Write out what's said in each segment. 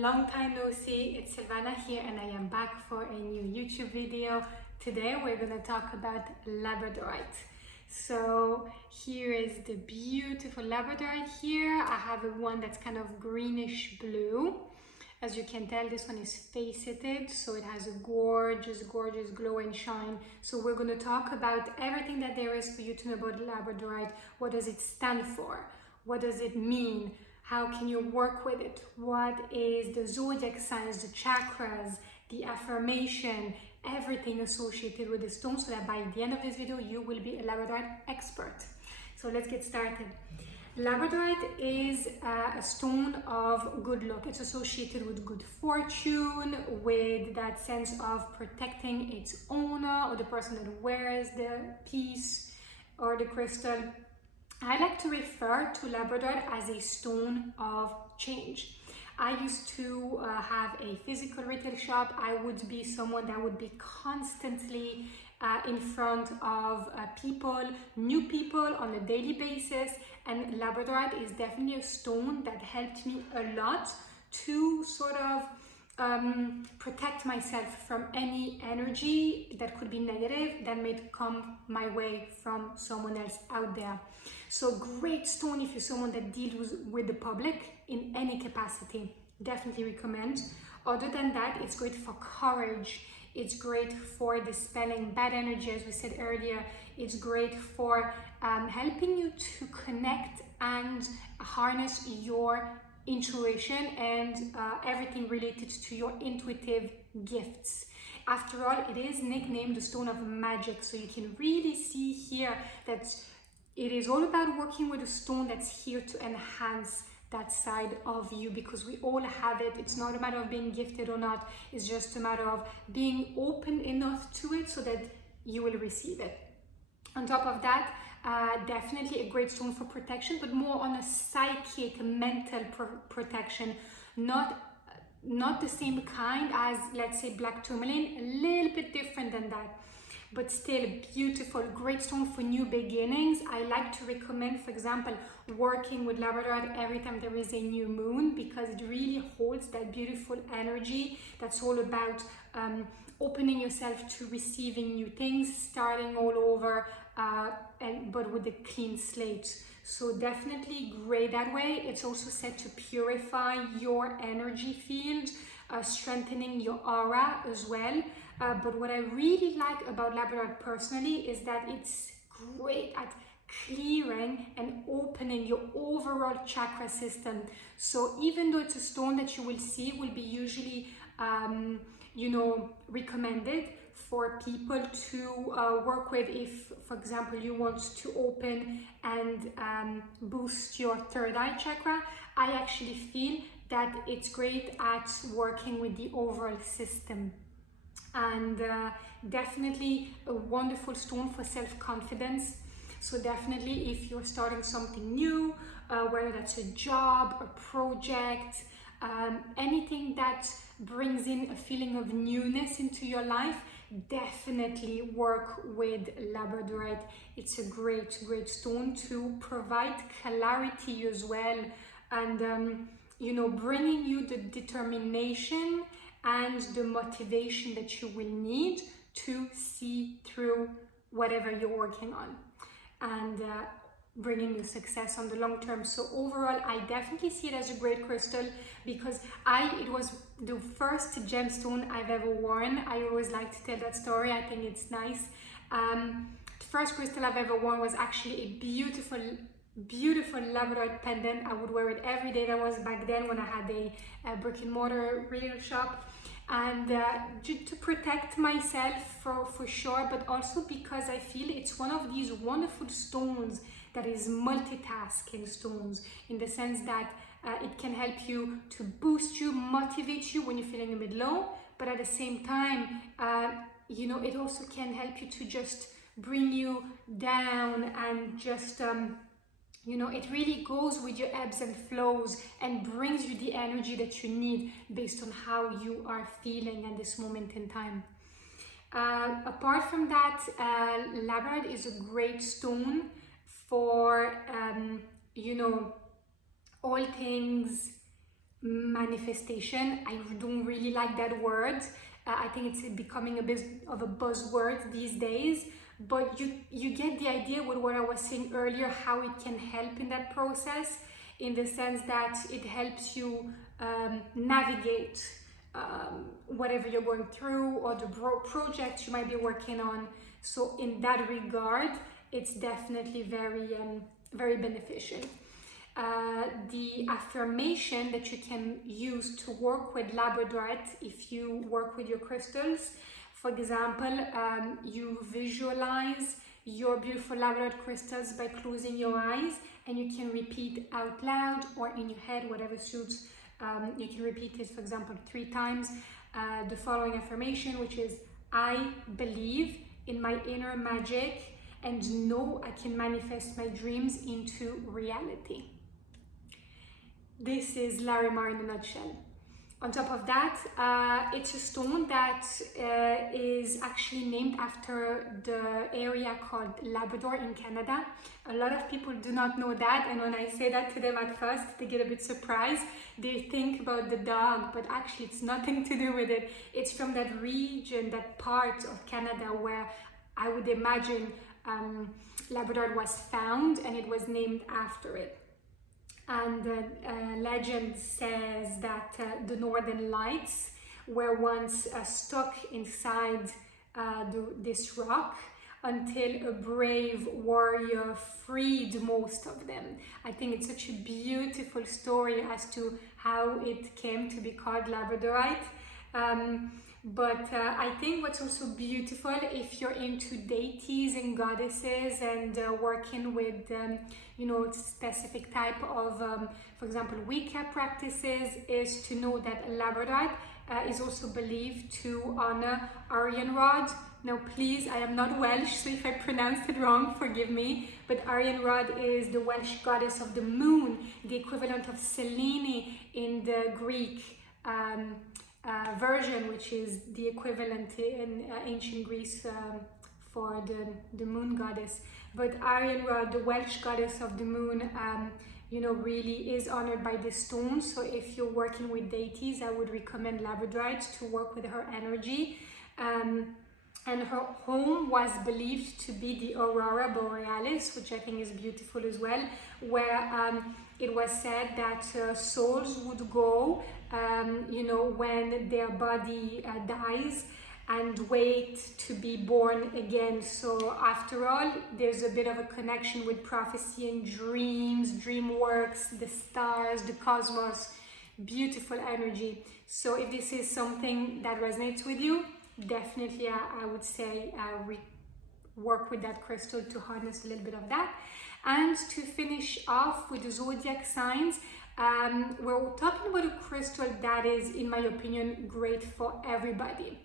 long time no see, it's Sylvana here and I am back for a new YouTube video. Today we're going to talk about Labradorite. So here is the beautiful Labradorite here. I have one that's kind of greenish blue. As you can tell, this one is faceted, so it has a gorgeous glow and shine. So we're going to talk about everything that there is for you to know about Labradorite. What does it stand for? What does it mean? How can you work with it? What is the Zodiac Signs, the chakras, the affirmation, everything associated with the stone, so that by the end of this video, you will be a Labradorite expert. So let's get started. Labradorite is a stone of good luck. It's associated with good fortune, with that sense of protecting its owner or the person that wears the piece or the crystal. I like to refer to Labradorite as a stone of change. I used to have a physical retail shop. I would be someone that would be constantly in front of people, new people on a daily basis, and Labradorite is definitely a stone that helped me a lot to sort of protect myself from any energy that could be negative that may come my way from someone else out there. So great stone if you're someone that deals with the public in any capacity. Definitely recommend. Other than that, it's great for courage. It's great for dispelling bad energy, as we said earlier. It's great for helping you to connect and harness your intuition and everything related to your intuitive gifts. After all, it is nicknamed the stone of magic, so you can really see here that it is all about working with a stone that's here to enhance that side of you, because we all have it. It's not a matter of being gifted or not, it's just a matter of being open enough to it so that you will receive it. On top of that, definitely a great stone for protection, but more on a psychic, mental protection, not the same kind as, let's say, black tourmaline, a little bit different than that, but still beautiful, great stone for new beginnings. I like to recommend, for example, working with Labradorite every time there is a new moon, because it really holds that beautiful energy that's all about opening yourself to receiving new things, starting all over, but with a clean slate. So definitely great that way. It's also said to purify your energy field, strengthening your aura as well. But what I really like about Labradorite personally is that it's great at clearing and opening your overall chakra system. So even though it's a stone that you will see will be usually recommended for people to work with if, for example, you want to open and boost your third eye chakra, I actually feel that it's great at working with the overall system. And definitely a wonderful stone for self-confidence. So definitely if you're starting something new, whether that's a job, a project, anything that brings in a feeling of newness into your life, definitely work with Labradorite. It's a great stone to provide clarity as well, and bringing you the determination and the motivation that you will need to see through whatever you're working on, and bringing you success on the long term. So overall, I definitely see it as a great crystal, because it was the first gemstone I've ever worn. I always like to tell that story. I think it's nice. The first crystal I've ever worn was actually a beautiful Labradorite pendant. I would wear it every day. That was back then when I had a brick and mortar retail shop, and to protect myself for sure, but also because I feel it's one of these wonderful stones that is multitasking stones, in the sense that it can help you to boost you, motivate you when you're feeling a bit low, but at the same time, it also can help you to just bring you down, and just it really goes with your ebbs and flows and brings you the energy that you need based on how you are feeling at this moment in time. Apart from that, Labradorite is a great stone for all things manifestation. I don't really like that word. I think it's becoming a bit of a buzzword these days, but you get the idea with what I was saying earlier, how it can help in that process, in the sense that it helps you navigate whatever you're going through or the projects you might be working on. So in that regard, it's definitely very beneficial. The affirmation that you can use to work with Labradorite, if you work with your crystals, for example, you visualize your beautiful Labradorite crystals by closing your eyes, and you can repeat out loud or in your head, whatever suits. You can repeat it, for example, 3 times, the following affirmation, which is: I believe in my inner magic and know I can manifest my dreams into reality. This is Larimar in a nutshell. On top of that, it's a stone that is actually named after the area called Labrador in Canada. A lot of people do not know that, and when I say that to them at first, they get a bit surprised. They think about the dog, but actually it's nothing to do with it. It's from that region, that part of Canada where I would imagine Labrador was found, and it was named after it. And legend says that the Northern Lights were once stuck inside this rock until a brave warrior freed most of them. I think it's such a beautiful story as to how it came to be called Labradorite. But I think what's also beautiful, if you're into deities and goddesses and working with specific type of for example Wicca practices, is to know that Labradorite is also believed to honor Aryan Rod. Now please, I am not Welsh, so if I pronounced it wrong, forgive me, but Aryan Rod is the Welsh goddess of the moon, the equivalent of Selene in the Greek version, which is the equivalent in ancient Greece for the moon goddess. But Aryan Rod, the Welsh goddess of the moon, really is honored by the stone. So if you're working with deities, I would recommend Labradorite to work with her energy. And her home was believed to be the Aurora Borealis, which I think is beautiful as well, where it was said that souls would go, when their body dies, and wait to be born again. So after all, there's a bit of a connection with prophecy and dreams, dream works, the stars, the cosmos, beautiful energy. So if this is something that resonates with you, definitely I would say work with that crystal to harness a little bit of that. And to finish off with the Zodiac Signs, we're talking about a crystal that is, in my opinion, great for everybody.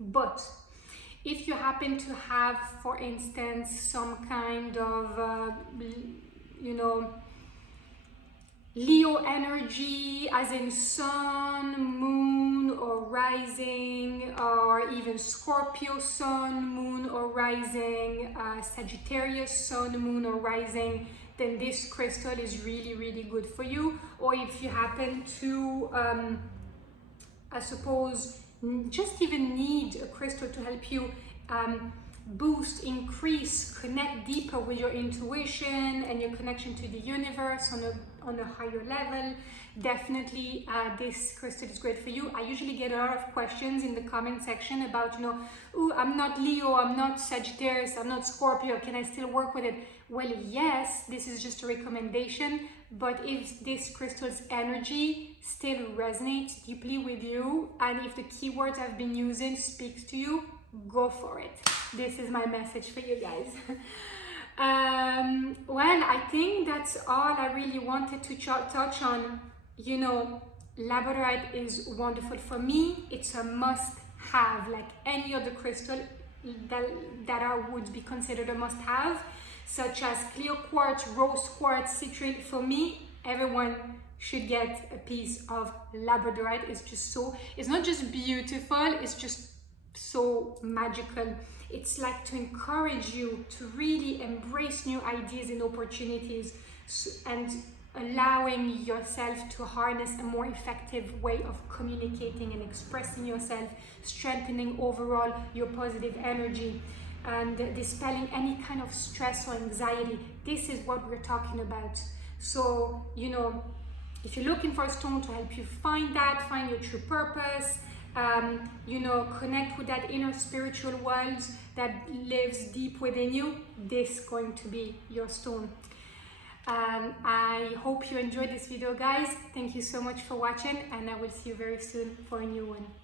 But if you happen to have, for instance, some kind of Leo energy, as in sun, moon or rising, or even Scorpio sun, moon or rising, Sagittarius sun, moon or rising, then this crystal is really good for you. Or if you happen to I suppose just even need a crystal to help you boost, increase, connect deeper with your intuition and your connection to the universe on a higher level, definitely this crystal is great for you. I usually get a lot of questions in the comment section about, ooh, I'm not Leo, I'm not Sagittarius, I'm not Scorpio, can I still work with it? Well, yes, this is just a recommendation, but if this crystal's energy still resonates deeply with you, and if the keywords I've been using speaks to you, go for it. This is my message for you guys. Well, I think that's all I really wanted to touch on. Labradorite is wonderful for me. It's a must-have, like any other crystal that would be considered a must-have, such as clear quartz, rose quartz, citrine. For me, everyone should get a piece of Labradorite. It's not just beautiful, it's just so magical. It's like to encourage you to really embrace new ideas and opportunities, and allowing yourself to harness a more effective way of communicating and expressing yourself, strengthening overall your positive energy, and dispelling any kind of stress or anxiety. This is what we're talking about. So, you know, if you're looking for a stone to help you find that, find your true purpose, you know, connect with that inner spiritual world that lives deep within you, this is going to be your stone. I hope you enjoyed this video, guys. Thank you so much for watching, and I will see you very soon for a new one.